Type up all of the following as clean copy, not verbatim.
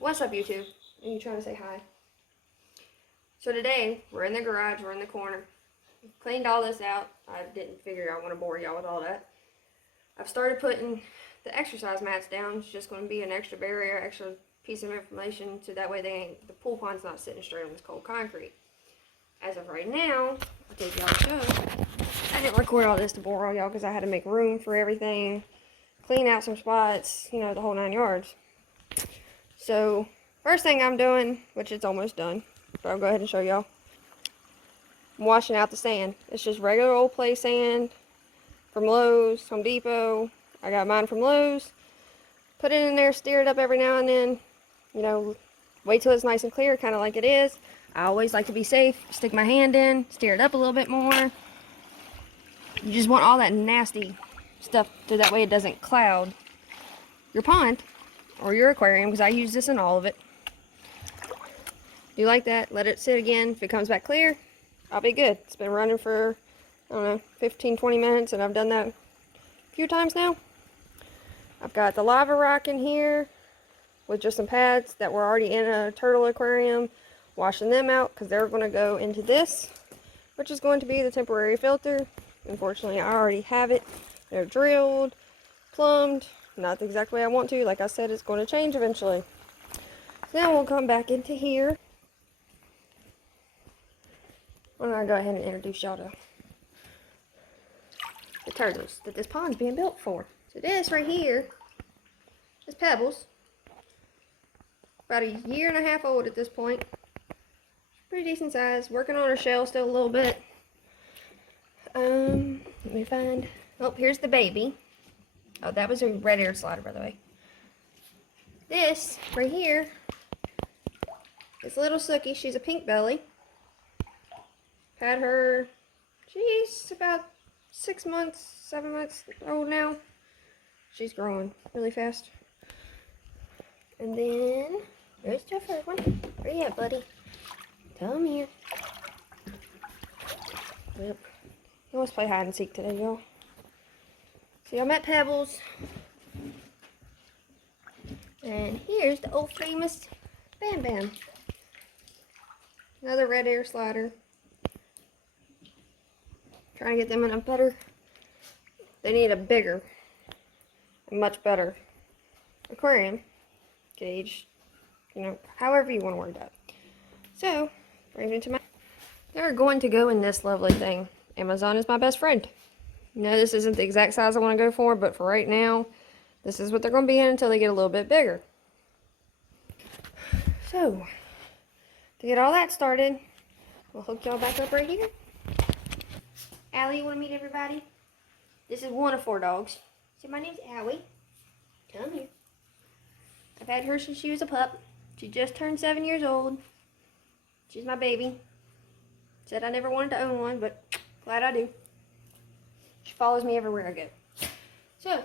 What's up, YouTube? Are you trying to say hi? So today, we're in the garage, we're in the corner. Cleaned all this out. I didn't figure I want to bore y'all with all that. I've started putting the exercise mats down. It's just going to be an extra barrier, extra piece of information, so that way the pool pond's not sitting straight on this cold concrete. As of right now, I'll take y'all to show. I didn't record all this to bore all y'all because I had to make room for everything, clean out some spots, you know, the whole 9 yards. So, first thing I'm doing, which it's almost done, but I'll go ahead and show y'all. I'm washing out the sand. It's just regular old play sand from Lowe's, Home Depot. I got mine from Lowe's. Put it in there, stir it up every now and then. You know, wait till it's nice and clear, kind of like it is. I always like to be safe. Stick my hand in, stir it up a little bit more. You just want all that nasty stuff so that way it doesn't cloud your pond or your aquarium, because I use this in all of it. Do like that, let it sit again. If it comes back clear, I'll be good. It's been running for, I don't know, 15-20 minutes, and I've done that a few times now. I've got the lava rock in here with just some pads that were already in a turtle aquarium, washing them out because they're going to go into this, which is going to be the temporary filter. Unfortunately, I already have it. They're drilled, plumbed, not the exact way I want to. Like I said, it's going to change eventually. So now we'll come back into here. I'm going to go ahead and introduce y'all to the turtles that this pond's being built for. So this right here is Pebbles. About a year and a half old at this point. Pretty decent size. Working on her shell still a little bit. Let me find. Oh, here's the baby. Oh, that was a red air slider, by the way. This right here is little Sookie. She's a pink belly. Had her. She's about 6 months, 7 months old now. She's growing really fast. And then there's the first one. Where you at, buddy? Come here. Yep. He wants to play hide and seek today, y'all. See, I'm at Pebbles. And here's the old famous Bam Bam. Another red air slider. Trying to get them in a better, they need a bigger, a much better aquarium cage, you know, however you want to word that. So, bring it to my, they're going to go in this lovely thing. Amazon is my best friend. You know, this isn't the exact size I want to go for, but for right now, this is what they're going to be in until they get a little bit bigger. So, to get all that started, we'll hook y'all back up right here. Allie, you want to meet everybody? This is one of 4 dogs. So my name's Allie. Come here. I've had her since she was a pup. She just turned 7 years old. She's my baby. Said I never wanted to own one, but glad I do. She follows me everywhere I go. So,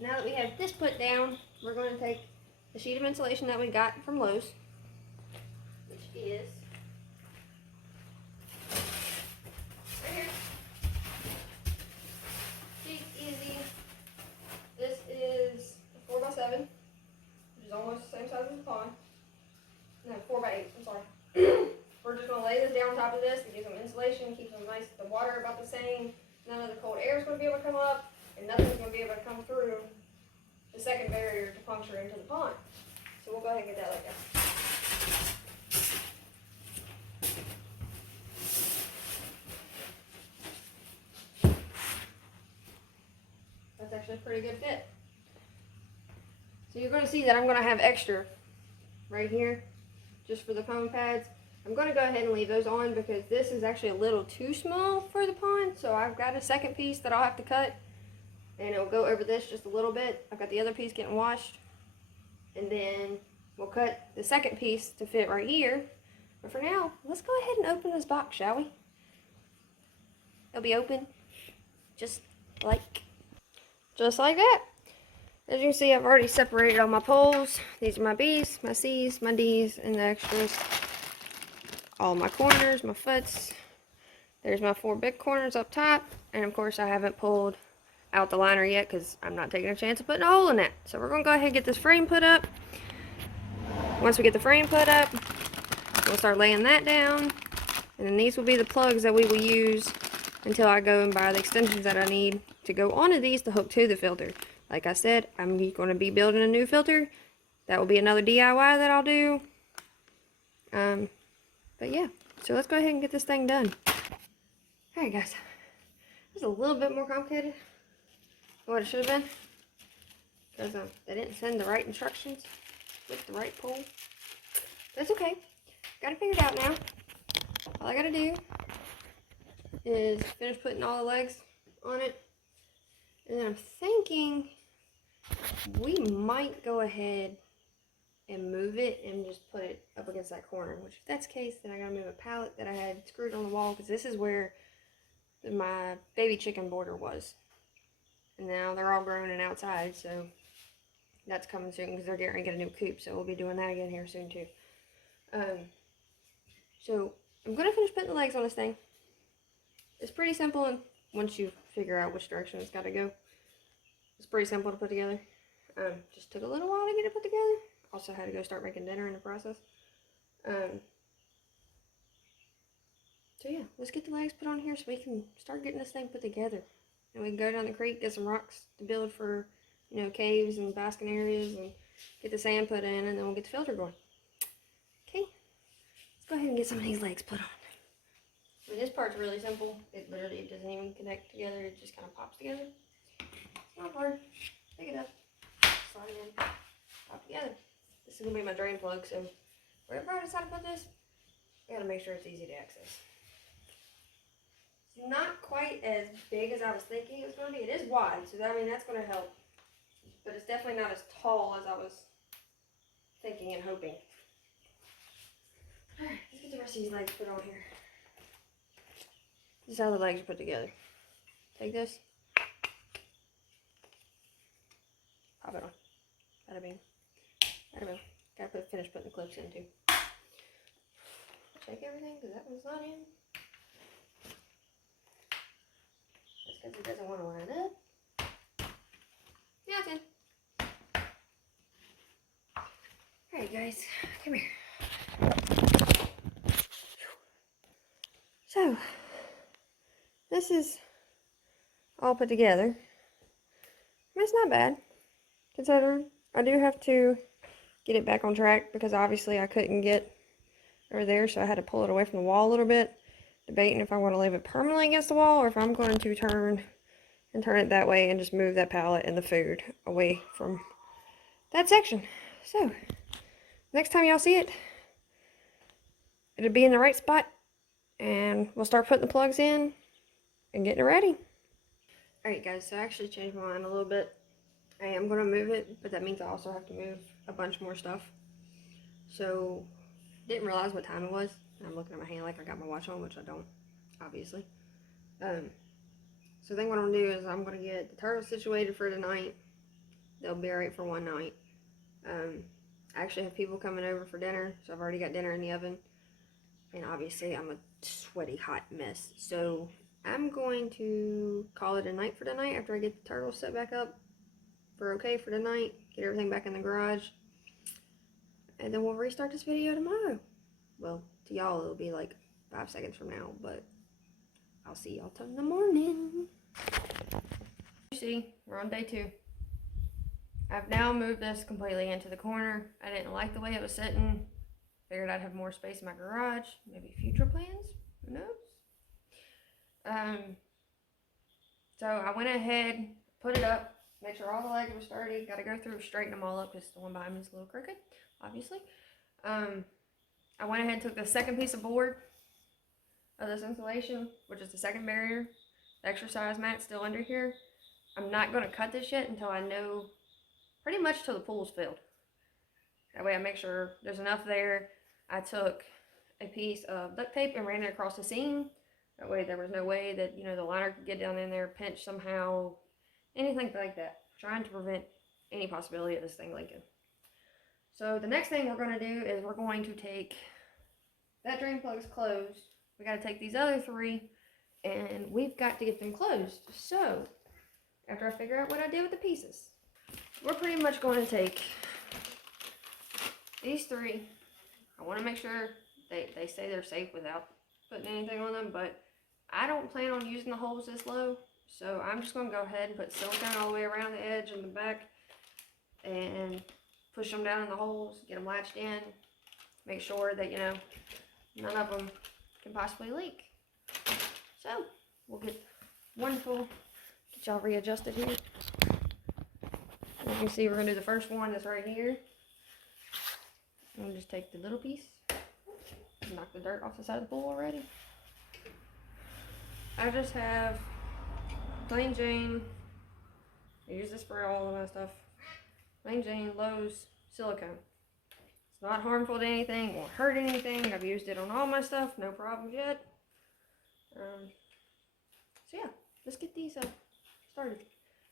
now that we have this put down, we're going to take the sheet of insulation that we got from Lowe's, which is right here. She's easy. This is a 4x7, which is almost the same size as the pond. No, 4x8, I'm sorry. We're just going to lay this down on top of this to give them insulation, keep them nice, the water about the same. None of the cold air is going to be able to come up, and nothing's going to be able to come through the second barrier to puncture into the pond. So we'll go ahead and get that like that. That's actually a pretty good fit. So you're going to see that I'm going to have extra right here just for the foam pads. I'm going to go ahead and leave those on because this is actually a little too small for the pond. So I've got a second piece that I'll have to cut, and it'll go over this just a little bit. I've got the other piece getting washed, and then we'll cut the second piece to fit right here. But for now, let's go ahead and open this box, shall we? It'll be open just like that. As you can see, I've already separated all my poles. These are my B's, my C's, my D's, and the extras. All my corners, my foots. There's my 4 big corners up top. And of course, I haven't pulled out the liner yet because I'm not taking a chance of putting a hole in that. So we're going to go ahead and get this frame put up. once we get the frame put up, we'll start laying that down. And then these will be the plugs that we will use until I go and buy the extensions that I need to go onto these to hook to the filter. Like I said, I'm going to be building a new filter. That will be another DIY that I'll do. But yeah, so let's go ahead and get this thing done. Alright guys, it's a little bit more complicated than what it should have been. Because they didn't send the right instructions with the right pole. That's okay. Got it figured out now. All I gotta do is finish putting all the legs on it. And then I'm thinking we might go ahead and move it and just put it up against that corner. Which if that's the case, then I gotta move a pallet that I had screwed on the wall, because this is where my baby chicken border was. And now they're all grown and outside, so that's coming soon because they're getting to get a new coop, so we'll be doing that again here soon too. So I'm gonna finish putting the legs on this thing. It's pretty simple, and once you figure out which direction it's got to go, it's pretty simple to put together. Just took a little while to get it put together. Also had to go start making dinner in the process. So yeah, let's get the legs put on here so we can start getting this thing put together. And we can go down the creek, get some rocks to build for, you know, caves and basking areas, and get the sand put in, and then we'll get the filter going. Okay, let's go ahead and get some of these legs put on. I mean, this part's really simple. It literally doesn't even connect together. It just kind of pops together. It's not hard. Pick it up, slide it in, pop together. This is going to be my drain plug, so wherever I decide to put this, I got to make sure it's easy to access. It's not quite as big as I was thinking it was going to be. It is wide, so that, I mean, that's going to help. But it's definitely not as tall as I was thinking and hoping. Alright, let's get the rest of these legs put on here. This is how the legs are put together. Take this. Pop it on. Bada bing. Bada bing. Gotta finish putting the clips in too. Check everything because that one's not in. Just because it doesn't want to line up. Yeah, it's in. Alright guys, come here. So, this is all put together. I mean, it's not bad, considering I do have to get it back on track because obviously I couldn't get over there, so I had to pull it away from the wall a little bit, debating if I want to leave it permanently against the wall or if I'm going to turn it that way and just move that pallet and the food away from that section. So, next time y'all see it, it'll be in the right spot, and we'll start putting the plugs in and getting it ready. Alright guys, so I actually changed my mind a little bit. I am going to move it, but that means I also have to move a bunch more stuff. So, didn't realize what time it was. I'm looking at my hand like I got my watch on, which I don't, obviously. So then what I'm going to do is I'm going to get the turtles situated for tonight. They'll be alright for one night. I actually have people coming over for dinner, so I've already got dinner in the oven. And obviously I'm a sweaty hot mess. So I'm going to call it a night for tonight after I get the turtles set back up for okay for tonight. Get everything back in the garage. And then we'll restart this video tomorrow. Well, to y'all it'll be like 5 seconds from now, but I'll see y'all in the morning. You see, we're on day 2. I've now moved this completely into the corner. I didn't like the way it was sitting. Figured I'd have more space in my garage. Maybe future plans? Who knows? So I went ahead, put it up, make sure all the legs were sturdy. Got to go through, straighten them all up because the one behind me is a little crooked, obviously. I went ahead and took the second piece of board of this insulation, which is the second barrier. The exercise mat still under here. I'm not going to cut this yet until I know pretty much till the pool's filled. That way I make sure there's enough there. I took a piece of duct tape and ran it across the seam. That way there was no way that, you know, the liner could get down in there, pinch somehow, anything like that. Trying to prevent any possibility of this thing leaking. So the next thing we're going to do is we're going to take, that drain plug's closed. We got to take these other 3 and we've got to get them closed. So after I figure out what I did with the pieces, we're pretty much going to take these three, I want to make sure they say they're safe without putting anything on them, but I don't plan on using the holes this low, so I'm just going to go ahead and put silicone all the way around the edge and the back and push them down in the holes, get them latched in, make sure that, you know, none of them can possibly leak. So we'll get y'all readjusted here. As you can see, we're going to do the first one that's right here. I'm going to just take the little piece, knock the dirt off the side of the pool already. I just have plain Jane, I use this for all of my stuff, plain Jane Lowe's silicone. It's not harmful to anything, won't hurt anything. I've used it on all my stuff, no problems yet. So yeah, let's get these started.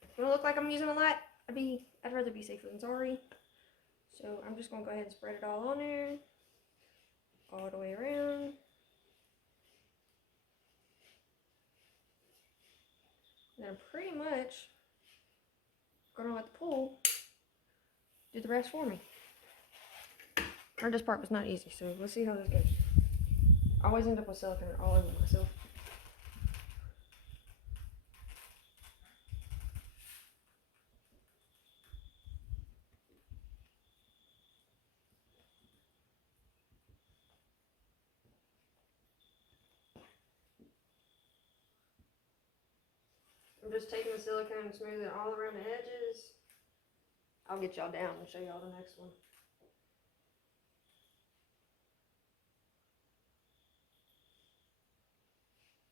It's gonna look like I'm using a lot. I'd rather be safer than sorry. So I'm just gonna go ahead and spread it all on there, all the way around. And I'm pretty much gonna let the pool do the rest for me. This part was not easy, so let's see how this goes. I always end up with silicone all over myself. I'm just taking the silicone and smoothing it all around the edges. I'll get y'all down and show y'all the next one.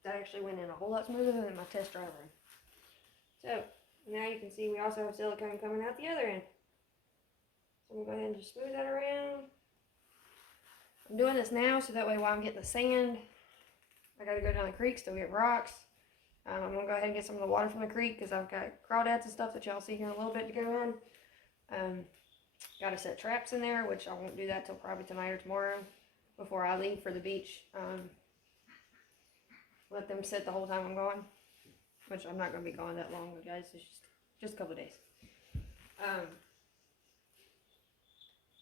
That actually went in a whole lot smoother than my test drive ran. So now you can see we also have silicone coming out the other end. So I'm going to go ahead and just smooth that around. I'm doing this now so that way while I'm getting the sand, I got to go down the creek, still get rocks. I'm going to go ahead and get some of the water from the creek because I've got crawdads and stuff that y'all see here in a little bit to go in. Got to set traps in there, which I won't do that till probably tonight or tomorrow before I leave for the beach. Let them sit the whole time I'm gone, which I'm not going to be gone that long, guys. It's just a couple of days.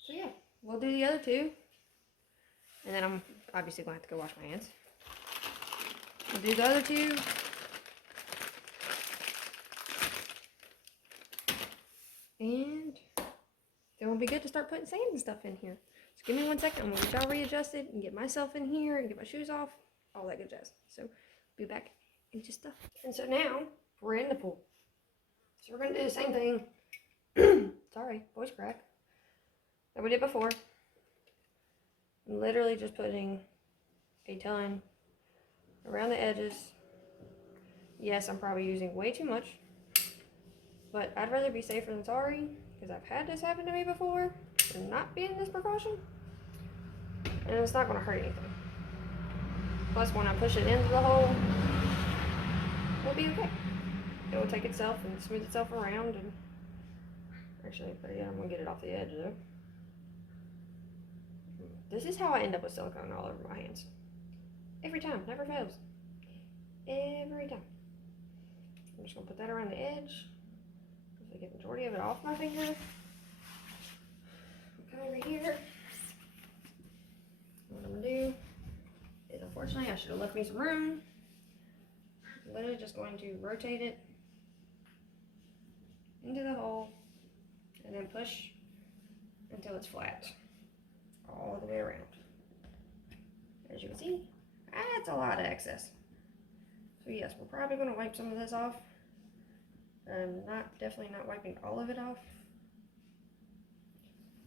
So yeah, we'll do the other two, and then I'm obviously going to have to go wash my hands. We'll do the other two. And then we'll be good to start putting sand and stuff in here. So give me 1 second. I'm going to get y'all readjusted and get myself in here and get my shoes off. All that good jazz. So be back in just stuff. And so now we're in the pool. So we're going to do the same thing. Sorry, voice crack. That we did before. I'm literally just putting a ton around the edges. Yes, I'm probably using way too much. But I'd rather be safer than sorry, because I've had this happen to me before, and not being this precaution, and it's not going to hurt anything. Plus, when I push it into the hole, it'll be okay. It will take itself and smooth itself around, and actually, but yeah, I'm going to get it off the edge, though. This is how I end up with silicone all over my hands. Every time, never fails. Every time. I'm just going to put that around the edge. I get the majority of it off my finger. Come over here. What I'm gonna do is, unfortunately, I should have left me some room. I'm literally just going to rotate it into the hole and then push until it's flat all the way around. As you can see, that's a lot of excess. So yes, we're probably going to wipe some of this off. Definitely not wiping all of it off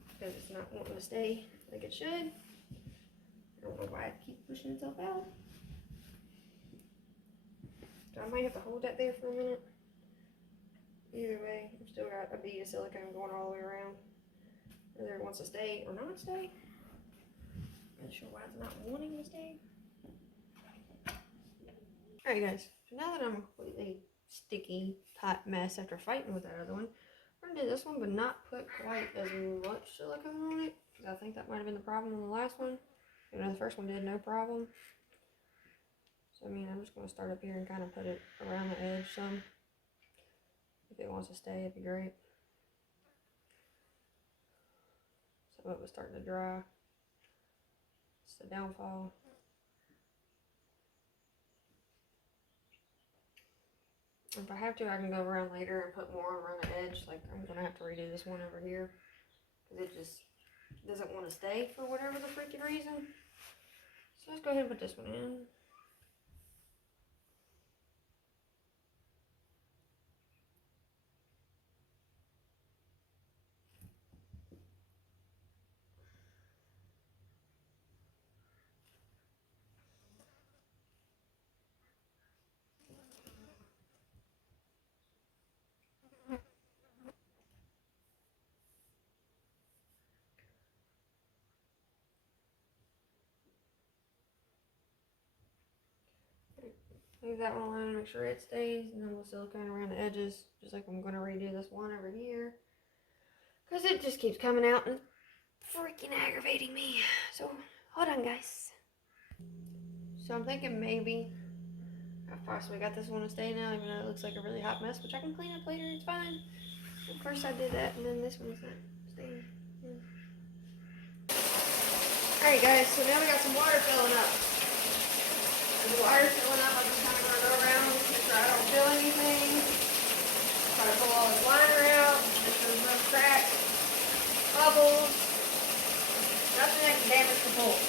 because it's not wanting to stay like it should. I don't know why it keeps pushing itself out. So I might have to hold that there for a minute. Either way, I've still got a bead of silicone going all the way around. Whether it wants to stay or not stay. I'm not sure why it's not wanting to stay. Alright guys, so now that I'm a completely sticky, hot mess after fighting with that other one, we're going to do this one but not put quite as much silicone on it. Because I think that might have been the problem on the last one. Even though the first one did no problem. So I mean, I'm just going to start up here and kind of put it around the edge some. If it wants to stay, it'd be great. Some of it was starting to dry. It's the downfall. If I have to, I can go around later and put more around the edge. Like, I'm gonna have to redo this one over here because it just doesn't want to stay for whatever the freaking reason. So let's go ahead and put this one in. Leave that one alone, make sure it stays, and then we'll silicone around the edges, just like I'm going to redo this one over here. Because it just keeps coming out and freaking aggravating me. So, hold on, guys. So I'm thinking maybe I've possibly got this one to stay now, even though it looks like a really hot mess, which I can clean up later, it's fine. But first I did that, and then this one's not staying. Alright guys, so now we got some water filling up. As the water's filling up, I'm just kind of going to go around, make sure I don't feel anything. Try to pull all this liner out, make sure there's no cracks, bubbles, nothing that can damage the pole.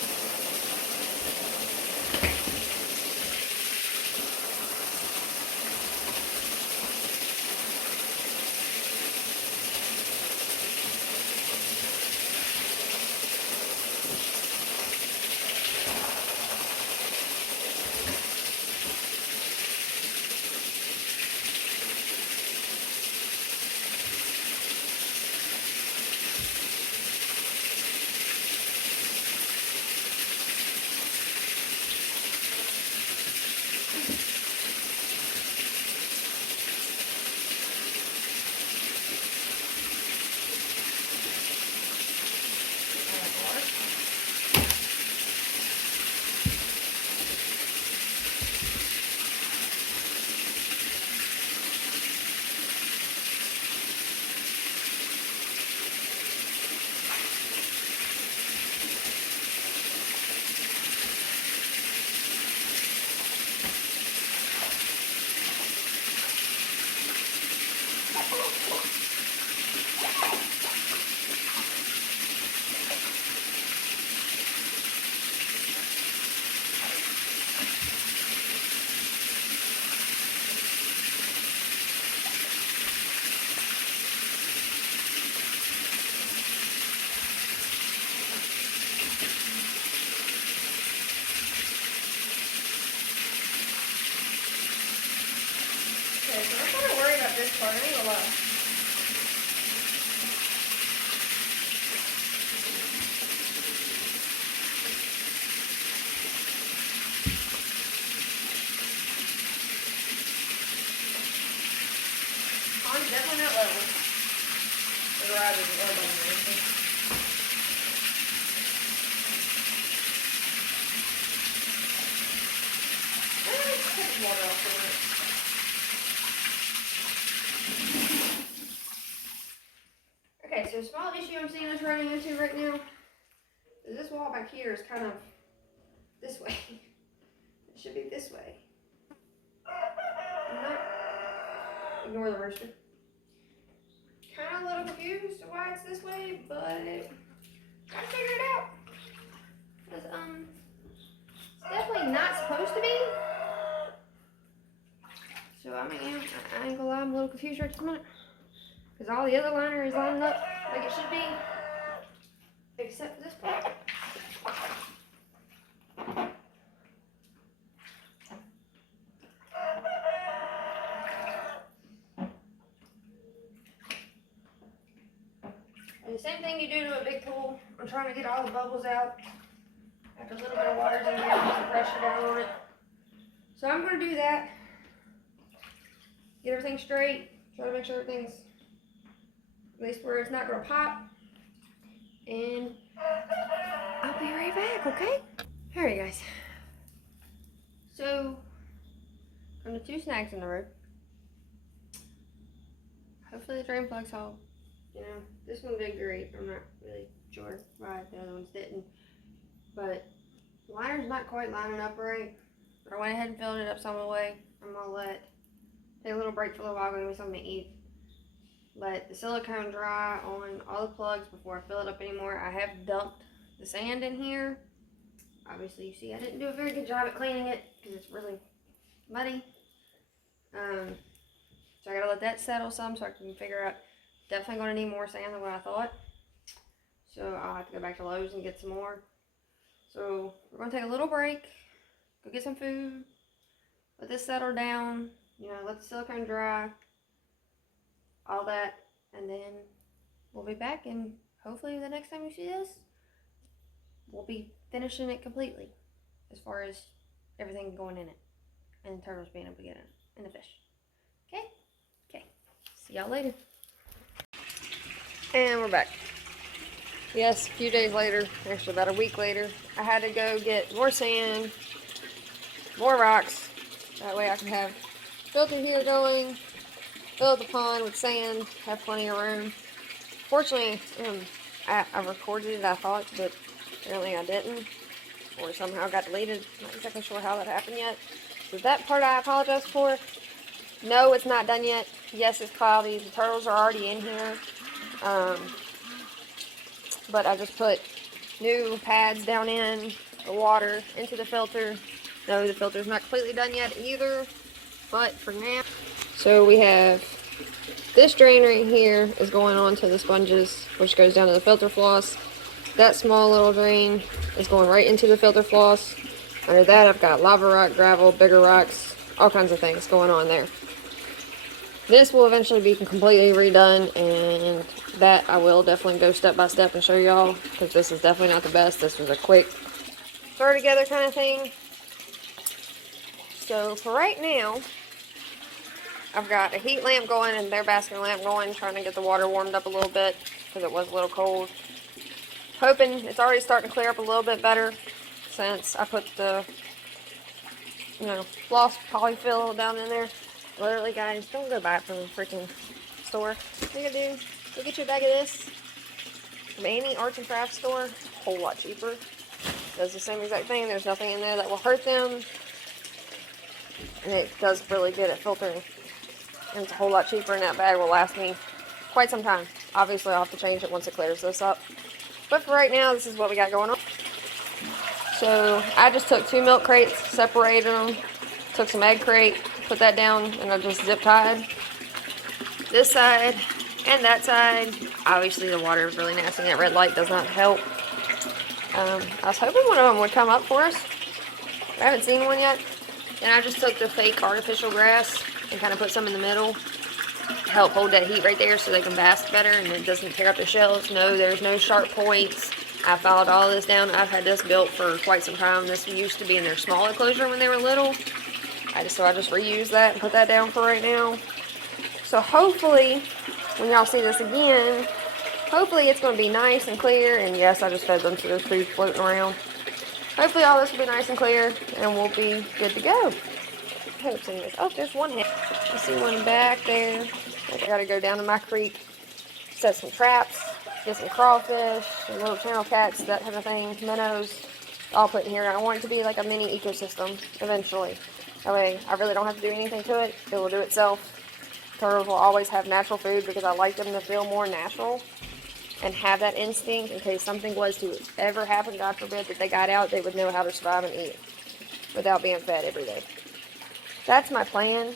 Okay, so I'm kind of worried about this part, I ain't gonna lie. Pond's definitely not level. The garage isn't level or anything. Let's take the water off for a minute. Okay, so the small issue I'm seeing us running into right now is this wall back here is kind of this way. It should be this way. I'm not. Ignore the rooster. Kind of a little confused to why it's this way, but I figured it out. Because it's definitely not supposed to be. So I mean, I ain't gonna lie, I'm a little confused right this minute. Because all the other liner is lined up like it should be, except for this part. And the same thing you do to a big pool. I'm trying to get all the bubbles out after a little bit of water's in there, put some pressure down on it. So I'm going to do that. Get everything straight. Try to make sure everything's at least where it's not going to pop. And I'll be right back, okay? Alright guys. So, from the two snags in the road, hopefully the drain plug's all, you know, this one did great. I'm not really Sure, right, the other ones didn't. But the liner's not quite lining up right. But I went ahead and filled it up some of the way. I'm gonna take a little break for a little while, give me something to eat. Let the silicone dry on all the plugs before I fill it up anymore. I have dumped the sand in here. Obviously, you see I didn't do a very good job at cleaning it because it's really muddy. So I gotta let that settle some so I can figure out. Definitely gonna need more sand than what I thought. So I'll have to go back to Lowe's and get some more. So we're gonna take a little break, go get some food, let this settle down, you know, let the silicone dry, all that, and then we'll be back, and hopefully the next time you see this, we'll be finishing it completely as far as everything going in it and the turtles being able to get in it and the fish. Okay? Okay. See y'all later. And we're back. Yes, a few days later, actually about a week later, I had to go get more sand, more rocks. That way I can have filter here going, fill up the pond with sand, have plenty of room. Fortunately, I recorded it, I thought, but apparently I didn't, or somehow got deleted. Not exactly sure how that happened yet. So that part I apologize for. No, it's not done yet. Yes, it's cloudy. The turtles are already in here. But I just put new pads down in the water into the filter. No, the filter's not completely done yet either, but for now. So we have this drain right here is going on to the sponges, which goes down to the filter floss. That small little drain is going right into the filter floss. Under that, I've got lava rock, gravel, bigger rocks, all kinds of things going on there. This will eventually be completely redone, and that I will definitely go step by step and show y'all, because this is definitely not the best. This was a quick throw together kind of thing. So for right now, I've got a heat lamp going and their basket lamp going, trying to get the water warmed up a little bit because it was a little cold. Hoping it's already starting to clear up a little bit better since I put the, floss polyfill down in there. Literally, guys, don't go buy it from the freaking store. What you gonna do? Go get you a bag of this from any arts and crafts store. A whole lot cheaper. Does the same exact thing. There's nothing in there that will hurt them. And it does really good at filtering. And it's a whole lot cheaper, and that bag will last me quite some time. Obviously, I'll have to change it once it clears this up. But for right now, this is what we got going on. So I just took 2 milk crates, separated them, took some egg crate, put that down, and I just zip tied this side and that side. Obviously, the water is really nasty, and that red light does not help. I was hoping one of them would come up for us. I haven't seen one yet. And I just took the fake artificial grass and kind of put some in the middle to help hold that heat right there so they can bask better and it doesn't tear up the shells. No, there's no sharp points. I filed all this down. I've had this built for quite some time. This used to be in their small enclosure when they were little. I just reused that and put that down for right now. So hopefully, when y'all see this again, hopefully it's going to be nice and clear. And yes, I just fed them so there's food floating around. Hopefully all this will be nice and clear and we'll be good to go. I hope so anyways. Oh, there's one head. I see one back there. I gotta go down to my creek, set some traps, get some crawfish, some little channel cats, that kind of thing, minnows, all put in here. I want it to be like a mini ecosystem eventually. That way I really don't have to do anything to it. It will do itself. Turtles will always have natural food because I like them to feel more natural and have that instinct in case something was to ever happen, God forbid, that they got out, they would know how to survive and eat without being fed every day. That's my plan.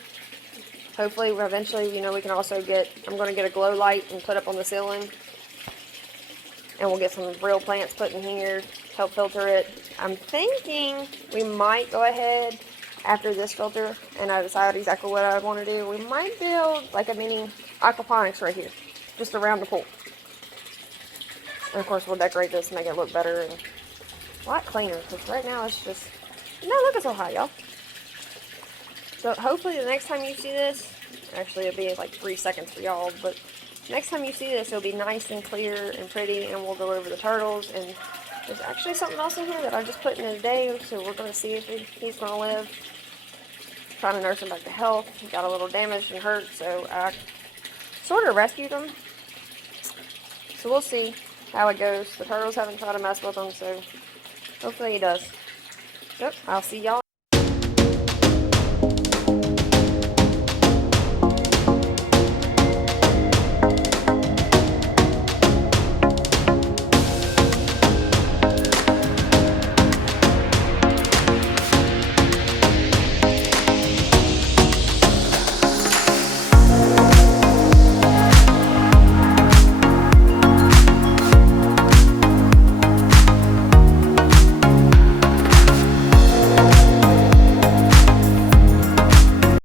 Hopefully, eventually, we can also I'm going to get a glow light and put up on the ceiling. And we'll get some real plants put in here, help filter it. I'm thinking we might go ahead after this filter, and I decide exactly what I want to do. We might build like a mini aquaponics right here, just around the pool. And of course, we'll decorate this, make it look better and a lot cleaner. Because right now, it's just not looking so hot, y'all. So hopefully, the next time you see this, actually, it'll be like 3 seconds for y'all. But next time you see this, it'll be nice and clear and pretty, and we'll go over the turtles. And there's actually something else in here that I just put in today, so we're going to see if he's going to live. Trying to nurse him back to health. He got a little damaged and hurt, so I sort of rescued him. So we'll see. how it goes. The turtles haven't tried to mess with them, so hopefully he does. Yep, I'll see y'all.